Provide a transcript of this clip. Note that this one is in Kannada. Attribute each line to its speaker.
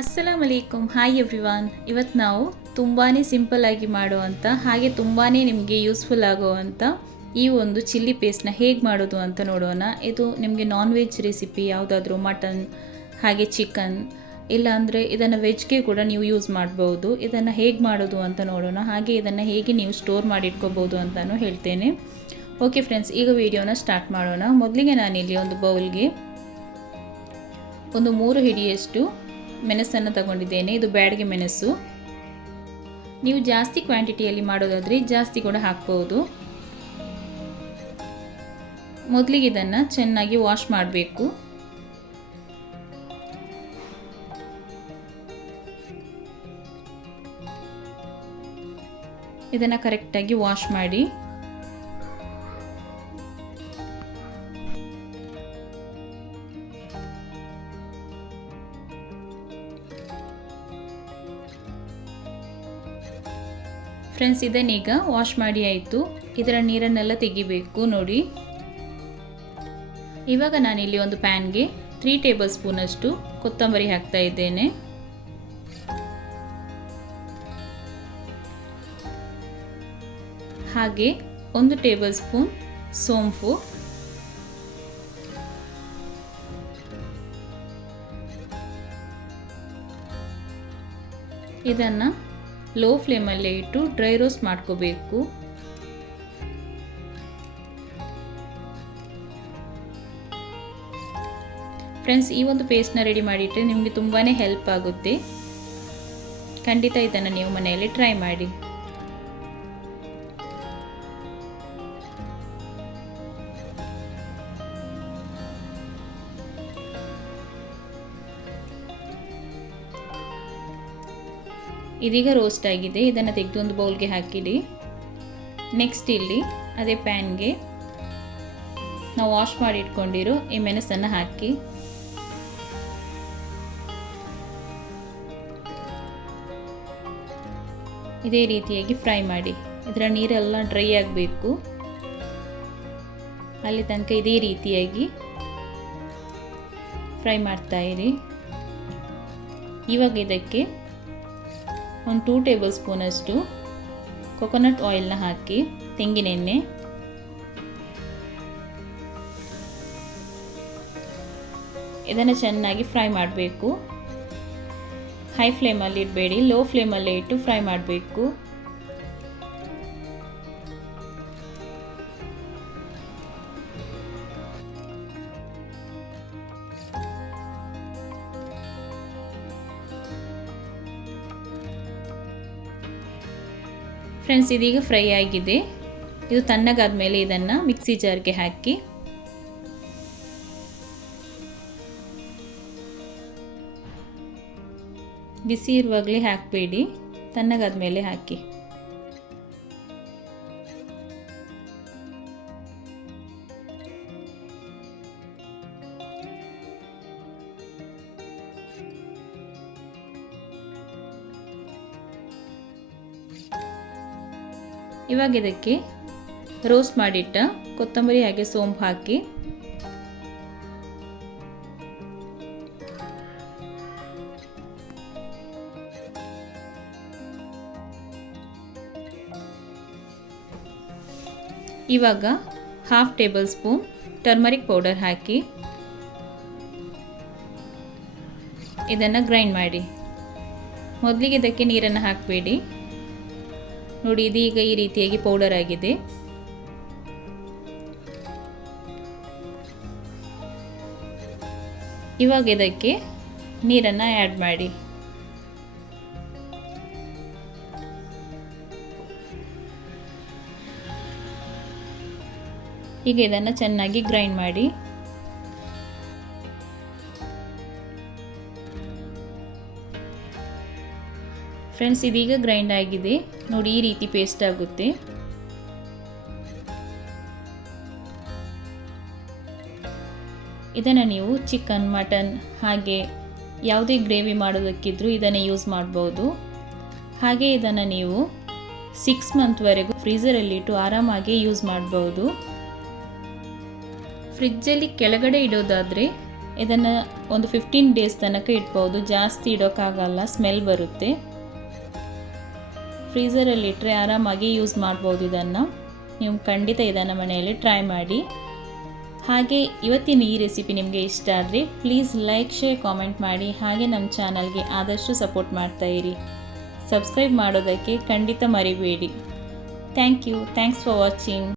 Speaker 1: ಅಸ್ಸಲಾಮ್ ಅಲೈಕುಮ್ ಹಾಯ್ ಎವ್ರಿವಾನ್ ಇವತ್ತು ನಾವು ತುಂಬಾ ಸಿಂಪಲ್ಲಾಗಿ ಮಾಡುವಂಥ ಹಾಗೆ ತುಂಬಾ ನಿಮಗೆ ಯೂಸ್ಫುಲ್ ಆಗುವಂಥ ಈ ಒಂದು ಚಿಲ್ಲಿ ಪೇಸ್ಟ್ನ ಹೇಗೆ ಮಾಡೋದು ಅಂತ ನೋಡೋಣ. ಇದು ನಿಮಗೆ ನಾನ್ ವೆಜ್ ರೆಸಿಪಿ ಯಾವುದಾದ್ರೂ ಮಟನ್ ಹಾಗೆ ಚಿಕನ್ ಇಲ್ಲಾಂದರೆ ಇದನ್ನು ವೆಜ್ಗೆ ಕೂಡ ನೀವು ಯೂಸ್ ಮಾಡ್ಬೋದು. ಇದನ್ನು ಹೇಗೆ ಮಾಡೋದು ಅಂತ ನೋಡೋಣ. ಹಾಗೆ ಇದನ್ನು ಹೇಗೆ ನೀವು ಸ್ಟೋರ್ ಮಾಡಿಟ್ಕೋಬೋದು ಅಂತಲೂ ಹೇಳ್ತೇನೆ. ಓಕೆ ಫ್ರೆಂಡ್ಸ್ ಈಗ ವಿಡಿಯೋನ ಸ್ಟಾರ್ಟ್ ಮಾಡೋಣ. ಮೊದಲಿಗೆ ನಾನಿಲ್ಲಿ ಒಂದು ಬೌಲ್ಗೆ ಒಂದು ಮೂರು ಹಿಡಿಯಷ್ಟು ಮೆಣಸನ್ನು ತಗೊಂಡಿದ್ದೇನೆ. ಇದು ಬ್ಯಾಡಿಗೆ ಮೆಣಸು. ನೀವು ಜಾಸ್ತಿ ಕ್ವಾಂಟಿಟಿಯಲ್ಲಿ ಮಾಡೋದಾದರೆ ಜಾಸ್ತಿ ಕೂಡ ಹಾಕ್ಬೋದು. ಮೊದಲಿಗೆ ಇದನ್ನು ಚೆನ್ನಾಗಿ ವಾಶ್ ಮಾಡಬೇಕು. ಇದನ್ನು ಕರೆಕ್ಟಾಗಿ ವಾಶ್ ಮಾಡಿ. ಫ್ರೆಂಡ್ಸ್ ಇದನ್ನೀಗ ವಾಶ್ ಮಾಡಿ ಆಯಿತು. ಇದರ ನೀರನ್ನೆಲ್ಲ ತೆಗಿಬೇಕು ನೋಡಿ. ಇವಾಗ ನಾನಿಲ್ಲಿ ಒಂದು ಪ್ಯಾನ್ಗೆ ತ್ರೀ ಟೇಬಲ್ ಸ್ಪೂನಷ್ಟು ಕೊತ್ತಂಬರಿ ಹಾಕ್ತಾ ಇದ್ದೇನೆ. ಹಾಗೆ ಒಂದು ಟೇಬಲ್ ಸ್ಪೂನ್ ಸೋಂಪು. ಇದನ್ನು ಲೋ ಫ್ಲೇಮಲ್ಲೇ ಇಟ್ಟು ಡ್ರೈ ರೋಸ್ಟ್ ಮಾಡ್ಕೋಬೇಕು. ಫ್ರೆಂಡ್ಸ್, ಈ ಒಂದು ಪೇಸ್ಟ್ನ ರೆಡಿ ಮಾಡಿಟ್ಟರೆ ನಿಮಗೆ ತುಂಬಾ ಹೆಲ್ಪ್ ಆಗುತ್ತೆ. ಖಂಡಿತ ಇದನ್ನು ನೀವು ಮನೆಯಲ್ಲಿ ಟ್ರೈ ಮಾಡಿ. ಇದೀಗ ರೋಸ್ಟ್ ಆಗಿದೆ. ಇದನ್ನು ತೆಗೆದು ಒಂದು ಬೌಲ್ಗೆ ಹಾಕಿಡಿ. ನೆಕ್ಸ್ಟ್ ಇಲ್ಲಿ ಅದೇ ಪ್ಯಾನ್ಗೆ ನಾವು ವಾಶ್ ಮಾಡಿ ಇಟ್ಕೊಂಡಿರೋ ಈ ಮೆಣಸನ್ನು ಹಾಕಿ. ಇದೇ ರೀತಿಯಾಗಿ ಫ್ರೈ ಮಾಡಿ. ಇದರ ನೀರೆಲ್ಲ ಡ್ರೈ ಆಗಬೇಕು. ಅಲ್ಲಿ ತನಕ ಇದೇ ರೀತಿಯಾಗಿ ಫ್ರೈ ಮಾಡ್ತಾಯಿರಿ ಇವಾಗ ಇದಕ್ಕೆ ಒಂದು ಟೂ ಟೇಬಲ್ ಸ್ಪೂನಷ್ಟು ಕೊಕೊನಟ್ ಆಯಿಲ್ನ ಹಾಕಿ ತೆಂಗಿನೆಣ್ಣೆ ಇದನ್ನು ಚೆನ್ನಾಗಿ ಫ್ರೈ ಮಾಡಬೇಕು. ಹೈ ಫ್ಲೇಮಲ್ಲಿ ಇಡಬೇಡಿ ಲೋ ಫ್ಲೇಮಲ್ಲೇ ಇಟ್ಟು ಫ್ರೈ ಮಾಡಬೇಕು. ಫ್ರೆಂಡ್ಸ್, ಇದೀಗ ಫ್ರೈ ಆಗಿದೆ. ಇದು ತಣ್ಣಗಾದ ಮೇಲೆ ಇದನ್ನು ಮಿಕ್ಸಿ ಜಾರ್ಗೆ ಹಾಕಿ. ಬಿಸಿ ಇರುವಾಗಲೇ ಹಾಕಬೇಡಿ. ತಣ್ಣಗಾದ ಮೇಲೆ ಹಾಕಿ. ಇವಾಗ ಇದಕ್ಕೆ ರೋಸ್ಟ್ ಮಾಡಿಟ್ಟ ಕೊತ್ತಂಬರಿ ಹಾಗೆ ಸೋಂಪು ಹಾಕಿ. ಇವಾಗ half table spoon turmeric powder ಹಾಕಿ. ಇದನ್ನು ಗ್ರೈಂಡ್ ಮಾಡಿ. ಮೊದಲಿಗೆ ಇದಕ್ಕೆ ನೀರನ್ನು ಹಾಕಬೇಡಿ. ನೋಡಿ, ಇದೀಗ ಈ ರೀತಿಯಾಗಿ ಪೌಡರ್ ಆಗಿದೆ. ಇವಾಗ ಇದಕ್ಕೆ ನೀರನ್ನು ಆ್ಯಡ್ ಮಾಡಿ. ಈಗ ಇದನ್ನು ಚೆನ್ನಾಗಿ ಗ್ರೈಂಡ್ ಮಾಡಿ. ಫ್ರೆಂಡ್ಸ್ ಇದೀಗ ಗ್ರೈಂಡ್ ಆಗಿದೆ. ನೋಡಿ, ಈ ರೀತಿ ಪೇಸ್ಟ್ ಆಗುತ್ತೆ. ಇದನ್ನು ನೀವು ಚಿಕನ್ ಮಟನ್ ಹಾಗೆ ಯಾವುದೇ ಗ್ರೇವಿ ಮಾಡೋದಕ್ಕಿದ್ರೂ ಇದನ್ನು ಯೂಸ್ ಮಾಡ್ಬೋದು. ಹಾಗೆ ಇದನ್ನು ನೀವು ಸಿಕ್ಸ್ ಮಂತ್ವರೆಗೂ ಫ್ರೀಸರಲ್ಲಿಟ್ಟು ಆರಾಮಾಗಿ ಯೂಸ್ ಮಾಡ್ಬೋದು. ಫ್ರಿಜ್ಜಲ್ಲಿ ಕೆಳಗಡೆ ಇಡೋದಾದರೆ ಇದನ್ನು ಒಂದು ಫಿಫ್ಟೀನ್ ಡೇಸ್ ತನಕ ಇಡ್ಬೋದು. ಜಾಸ್ತಿ ಇಡೋಕ್ಕಾಗಲ್ಲ ಸ್ಮೆಲ್ ಬರುತ್ತೆ. ಫ್ರೀಝರಲ್ಲಿ ಇಟ್ಟರೆ ಆರಾಮಾಗಿ ಯೂಸ್ ಮಾಡ್ಬೋದು ಇದನ್ನು. ನೀವು ಖಂಡಿತ ಇದನ್ನು ಮನೆಯಲ್ಲಿ ಟ್ರೈ ಮಾಡಿ. ಹಾಗೆ ಇವತ್ತಿನ ಈ ರೆಸಿಪಿ ನಿಮಗೆ ಇಷ್ಟ ಆದರೆ ಪ್ಲೀಸ್ ಲೈಕ್, ಶೇರ್, ಕಾಮೆಂಟ್ ಮಾಡಿ. ಹಾಗೆ ನಮ್ಮ ಚಾನಲ್ಗೆ ಆದಷ್ಟು ಸಪೋರ್ಟ್ ಮಾಡ್ತಾ ಇರಿ. ಸಬ್ಸ್ಕ್ರೈಬ್ ಮಾಡೋದಕ್ಕೆ ಖಂಡಿತ ಮರಿಬೇಡಿ. Thank you. Thanks for watching.